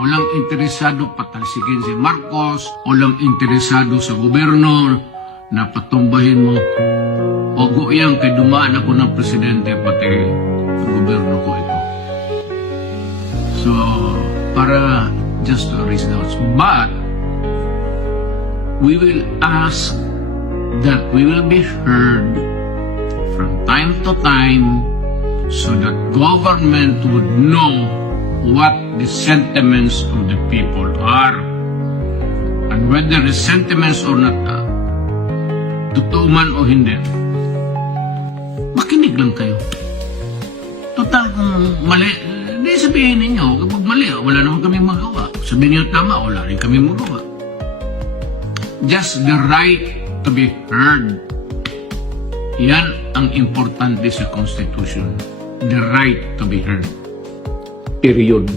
Walang interesado patalsikin si Marcos, walang interesado sa gobyerno na patumbahin mo. Ogo yan kay dumaan ako ng presidente pati sa gobyerno ko ito. So, para just to raise doubts. But, we will ask that we will be heard from time to time so that government would know what the sentiments of the people are and whether the sentiments or not totoo man o hindi. Makinig lang kayo. Total kung mali, hindi sabihin ninyo. Kapag mali, wala naman kami magawa. Sabihin niyo tama, wala rin kami magawa. Just the right to be heard. Yan ang importante sa Constitution. The right to be heard. Period.